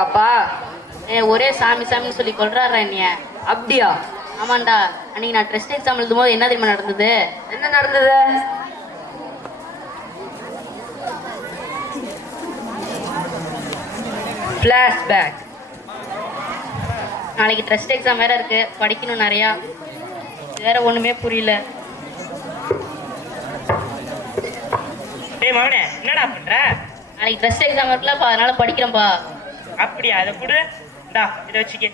உங்க அப்பா ஏ ஒரே சாமி சாமின்னு சொல்லி கொள்றாரா என்னைய? அப்படியா? ஆமாண்டா. அன்னைக்கு நான் டெஸ்ட் எக்ஸாம் எழுதும் போது என்ன தெரியுமா நடந்தது? என்ன நடந்தது? ஃப்ளாஷ்பேக் நாளைக்கு டெஸ்ட் எக்ஸாம் வேற இருக்கு. படிக்கணும் நிறையா. வேற ஒண்ணுமே புரியல. டேய் மவனே என்னடா பண்ற? நாளைக்கு டெஸ்ட் எக்ஸாம் இருக்குல்லப்பா அதனால படிக்கிறேன்ப்பா அப்படியா? அதை கொடு. இந்தா இதை வச்சுக்க.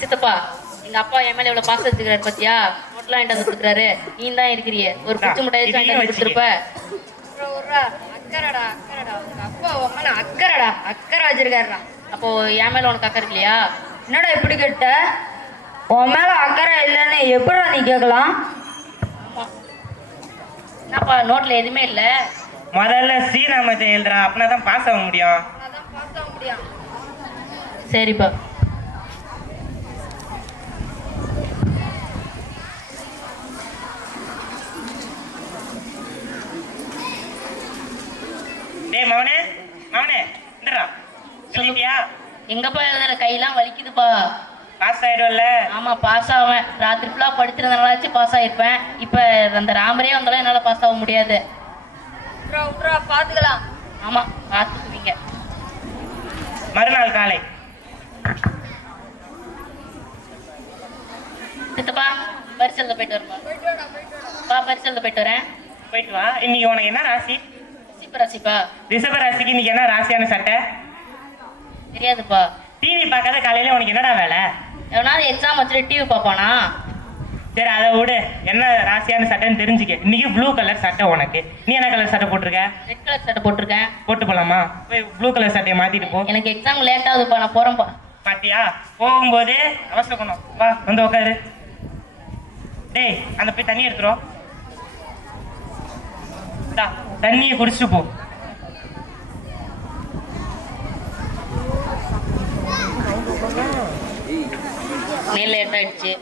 சித்தப்பா எங்க அப்பா என் மேல இவ்வளவு பாசம் வச்சுக்கிறாரு பாத்தியா? நோட்லாம் என்கிட்ட கொடுக்குறாரு. நீ தான் இருக்கிறிய. ஒரு குச்சி முட்டை இதையும் என்கிட்ட வந்து வச்சுக்க. கொடுத்துருப்ப. அக்கறடா அக்கறடா. அப்பா உன் மேல அக்கறடா அக்கறை வச்சிருக்காருடா. அப்போ என் மேல உனக்கு அக்கறை இல்லையா என்னடா இப்படி கேட்ட? உன் மேல அக்கறை இல்லைன்னு எப்படிடா நீ கேட்கலாம்? என்னப்பா நோட்ல எதுவுமே இல்ல. முதல்ல ஸ்ரீராமத்தை எழுதுறா அப்படின்னா தான் பாஸ் ஆக முடியும். சரிப்பா. டேய் மவனே மவனே இந்தடா. சொல்லிட்டியா எங்கப்பா எழுதுற? கையெல்லாம் வலிக்குதுப்பா. பாஸ் ஆயிடும்ல. ஆமா பாஸ் ஆவேன். ராத்திரி ஃபுல்லா படிச்சிருந்தனாலாச்சும் பாஸ் ஆயிருப்பேன். இப்ப அந்த ராமரே வந்தாலும் என்னால பாஸ் ஆக முடியாது. விட்றா விட்றா பாத்துக்கலாம் ஆமா பாத்துக்குவீங்க மறுநாள் காலை. சித்தப்பா பரிசல்ல போயிட்டு வரப்பா. பா பரிசல்ல போயிட்டு வரேன். போயிட்டு வா. இன்னைக்கு உனக்கு என்ன ராசி? சீப்பா ரசிப்பா. ரிஷப ராசிக்கு இன்னைக்கு என்ன ராசியான சட்டை? தெரியாதுப்பா. டிவி பார்க்காத காலையில உனக்கு என்னடா வேலை? எவனாவது எக்ஸாம் வச்சுட்டு டிவி பார்ப்பானா? சரி அதை விடு. என்ன ராசியான சட்டைன்னு தெரிஞ்சுக்க. இன்னைக்கு ப்ளூ கலர் சட்டை உனக்கு. நீ என்ன கலர் சட்டை போட்டிருக்க? ரெட் கலர் சட்டை போட்டிருக்கேன். போட்டு போலாமா? போய் ப்ளூ கலர் சட்டையை மாத்திட்டு போ. எனக்கு எக்ஸாம் லேட் ஆகுதுப்பா நான் போறேன்ப்பா. பாத்தியா? போகும்போது அவசரக்கணும் வா வந்து உட்காரு டேய் அந்த போய் தண்ணி எடுத்துரும் தண்ணியை குடிச்சிட்டு போ. லேட் ஆயிடுச்சு.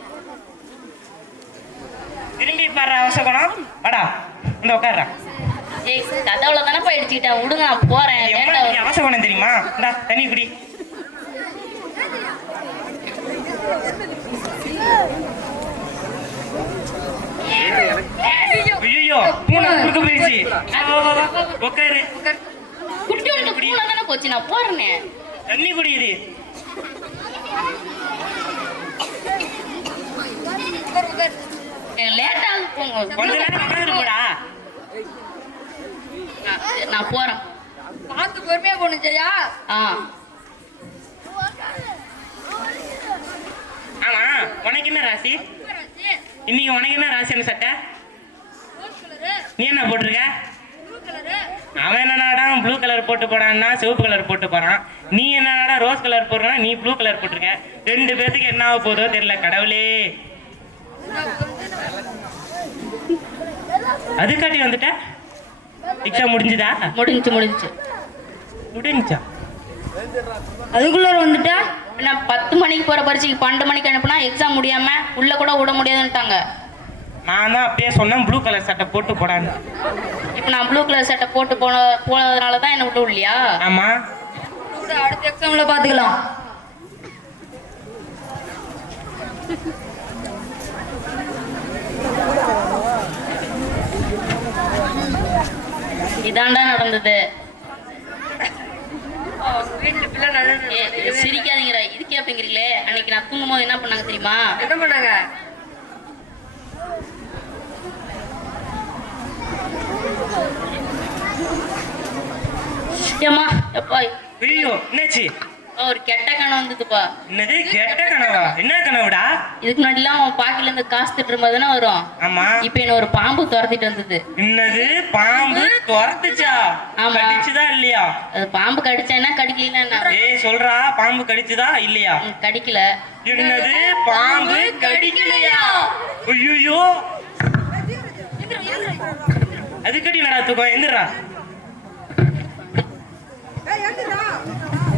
திரும்பி பாரு அவசரக்கணும் வாடா வந்து ஏய் கதவுல தானே போய் அடிச்சுக்கிட்டேன் விடுங்க நான் போறேன் எவ்வளவு அவசரம் தெரியுமா இந்தா தண்ணி குடி ஐயோ பூனை போயிடுச்சு வா. உட்காரு குட்டி பூனை தானே போச்சு நான் போறேனே தண்ணி குடியுது லேட் கொஞ்ச நேரம் உட்காந்துட்டு போடா. நான் போறேன். பார்த்து பொறுமையா போகணும் சரியா ஆ. ஆமா உனக்கு என்ன ராசி? இன்னைக்கு உனக்கு என்ன ராசியான சட்டை? நீ என்ன போட்டிருக்க? அவன் என்னடா ப்ளூ கலர் போட்டு போடான்னா சிவப்பு கலர் போட்டு போறான். நீ என்னடா ரோஸ் கலர் போடுறான் நீ ப்ளூ கலர் போட்டிருக்க. ரெண்டு பேத்துக்கு என்ன ஆக போதோ தெரியல கடவுளே. அதுக்காட்டி வந்துட்ட? எக்ஸாம் முடிஞ்சுதா? முடிஞ்சுச்சு முடிஞ்சுச்சு. முடிஞ்சா அதுக்குள்ள வந்துட்டா. நான் பத்து மணிக்கு போற பரீட்சைக்கு பன்னெண்டு மணிக்கு அனுப்புனா எக்ஸாம் முடியாம உள்ள கூட விட முடியாதுன்ட்டாங்க நான் தான் அப்பயே சொன்னேன் ப்ளூ கலர் சட்டை போட்டு போடான்னு. இப்போ நான் ப்ளூ கலர் சட்டை போட்டு போன போனதுனால தான் என்ன விட்டு இல்லையா ஆமா. விடு, அடுத்த எக்ஸாம்ல பாத்துக்கலாம். இதாண்டா நடந்தது. சிரிக்காதீங்கடா. இதுக்கே அப்படிங்கிறீங்களே? அன்னைக்கு நான் தூங்கும் என்ன பண்ணாங்க தெரியுமா? என்ன பண்ணாங்க? ஏம்மா எப்பா? ஐயோ என்னாச்சு? ஒரு கெட்ட கணம் வந்ததுப்பா. என்னது? கெட்ட கனவா? என்ன கனவுடா? இதுக்கு முன்னாடிலாம் அவன் பாக்கில இருந்து காசு திட்டுற மாதிரி தானே வரும். ஆமா. இப்போ என்ன ஒரு பாம்பு துரத்திட்டு வந்தது. என்னது? பாம்பு துரத்துச்சா? ஆமா. கடிச்சுதா இல்லையா? அது பாம்பு கடிச்சேன்னா கடிக்கலன்னா என்ன? ஏய் சொல்றா. பாம்பு கடிச்சுதா இல்லையா? கடிக்கல. என்னது? பாம்பு கடிக்கலையா? ஐயோ அதுக்கடி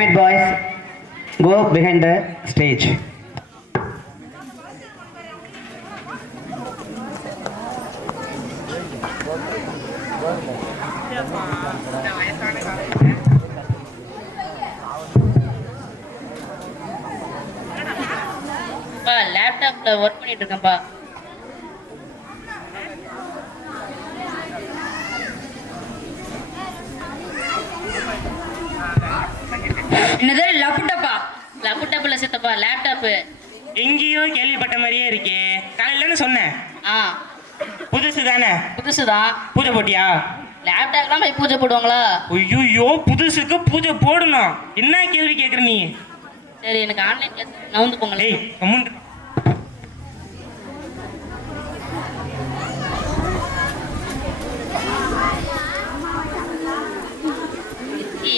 Pyramid boys, go behind the stage. அப்பா லேப்டாப்ல ஒர்க் பண்ணிட்டு இருக்கேன்ப்பா என்னது? லப்புட்டப்பா லேப்டாப்ல சித்தப்பா லேப்டாப்பு. எங்கேயோ கேள்விப்பட்ட மாதிரியே இருக்கே. காலையிலன்னு சொன்னேன். ஆ. புதுசு தானே? புதுசுதான் பூஜை போட்டியா? லேப்டாப்லாம் போய் பூஜை போடுவாங்களா? ஐயோ புதுசுக்கு பூஜை போடணும். என்ன கேள்வி கேட்குற நீ? சரி எனக்கு ஆன்லைன் கிளாஸ் நவுந்து போங்களே டேய் கம்முன்னு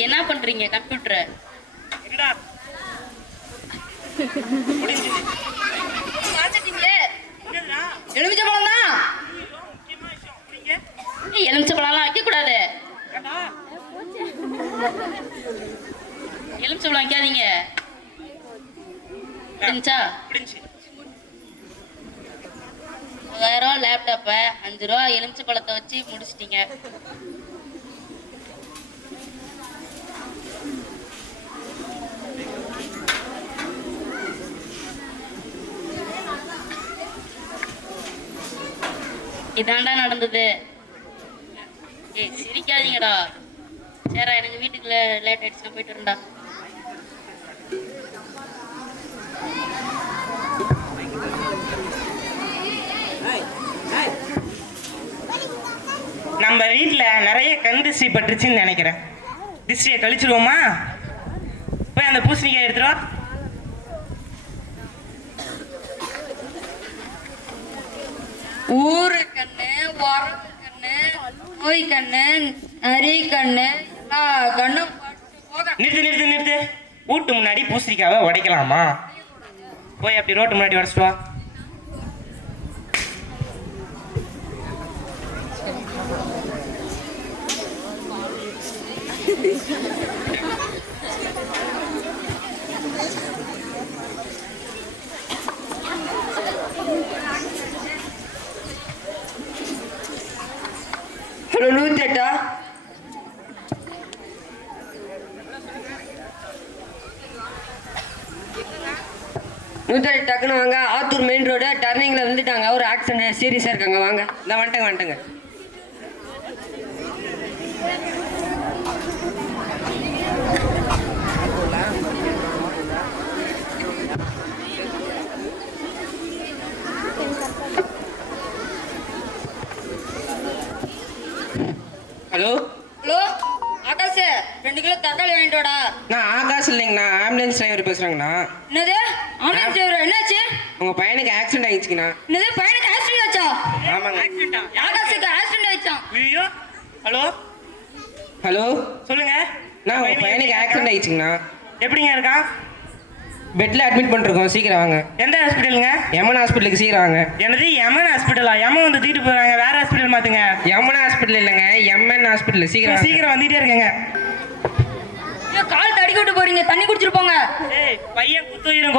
என்ன பண்றீங்க கம்ப்யூட்டரை? எலுமிச்சை பழம் தான் எலுமிச்சை பழம்லாம் வைக்க கூடாது எலுமிச்சை பழம் வைக்காதீங்க புரிஞ்சா ரூபா லேப்டாப்பை அஞ்சு ரூபா எலுமிச்சை பழத்தை வச்சு முடிச்சிட்டீங்க. இதாண்டா நடந்தது. ஏய் சிரிக்காதீங்கடா. சரிடா எனக்கு வீட்டுக்குள்ள லேட் ஆயிடுச்சு போயிட்டு இருந்தா நம்ம வீட்டில் நிறைய கண் திஷ்டி பட்டுருச்சுன்னு நினைக்கிறேன். திஷ்டியை கழிச்சிருவோமா போய் அந்த பூசணிக்காய் எடுத்துருவா ஊரு கண்ணு உரவு கண்ணு நோய் கண்ணு நரி கண்ணு எல்லா கண்ணும் நிறுத்து நிறுத்து நிறுத்து. வீட்டு முன்னாடி பூசணிக்காவை உடைக்கலாமா? போய் அப்படி ரோட்டு முன்னாடி உடச்சிட்டு வா. ஹலோ எட்டு டக்குன்னு வாங்க. ஆத்தூர் மெயின் ரோடு டர்னிங்ல வந்துட்டாங்க. ஒரு ஆக்சிடென்ட் சீரியஸா இருக்காங்க. வாங்க. இந்த வந்துட்டேங்க வந்துட்டேங்க. ஹலோ? ஹலோ? ஆகாஷ் ரெண்டு கிலோ தக்காளி வாங்கிட்டு வாடா. நான் ஆகாஷ் இல்லைங்கண்ணா. ஆம்புலன்ஸ் டிரைவர் பேசுகிறேங்கண்ணா என்னது? ஆம்புலன்ஸ் டிரைவர் என்னாச்சு? உங்கள் பையனுக்கு ஆக்சிடென்ட் ஆயிடுச்சுங்கண்ணா என்னது? பையனுக்கு ஆக்சிடென்ட் ஆச்சா? ஆமாங்க. ஆகாஷுக்கு ஆக்சிடென்ட் ஆயிடுச்சான் ஐயோ. ஹலோ? ஹலோ? சொல்லுங்க. நான் பையனுக்கு ஆக்சிடென்ட் ஆயிடுச்சுங்கண்ணா. எப்படிங்க இருக்கான் பெட்டில் அட்மிட் பண்ணிருக்கோம் சீக்கிரம் வாங்க. எந்த ஹாஸ்பிட்டலுங்க எமன் ஹாஸ்பிட்டலுக்கு சீக்கிரம் வாங்க. எனது எமன் ஹாஸ்பிட்டலா எமன் வந்து தூக்கிட்டு போறாங்க வேற ஹாஸ்பிட்டல் மாத்துங்க. எமன் ஹாஸ்பிட்டல் இல்லைங்க எம்என் ஹாஸ்பிட்டல் சீக்கிரம். சீக்கிரம் வந்துட்டே இருக்கேங்க. கால் தடிக்க விட்டு போறீங்க. தண்ணி குடிச்சிட்டு போங்க. ஏய் பையன் குத்துயிரும்